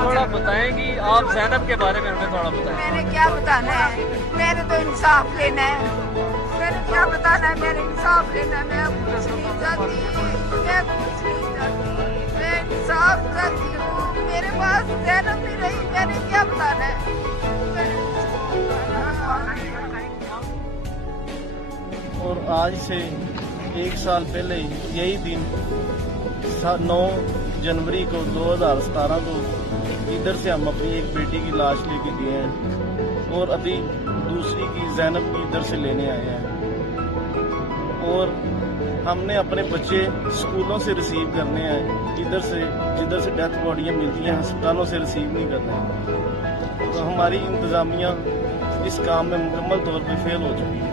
थोड़ा बताएंगी आप ज़ैनब के बारे में, हमें थोड़ा बताएं। मैंने क्या बताना है, मैंने तो इंसाफ लेना है। मैंने क्या बताना है, मैंने इंसाफ लेना है। मैं कुछ नहीं चाहती, मैं कुछ नहीं चाहती, मैं इंसाफ चाहती हूँ। मेरे पास ज़ैनब नहीं रही, मैंने क्या बताना है। और आज से 1 साल पहले यही दिन 9 जनवरी को 2017 को इधर से हम अपनी एक बेटी की लाश लेके दिए हैं और अभी दूसरी की ज़ैनब की इधर से लेने आए हैं। और हमने अपने बच्चे स्कूलों से रिसीव करने हैं, इधर से जिधर से डेथ बॉडियाँ मिलती हैं अस्पतालों से रिसीव नहीं करने हैं। तो हमारी इंतज़ामिया इस काम में मुकम्मल तौर पर फेल हो चुकी है।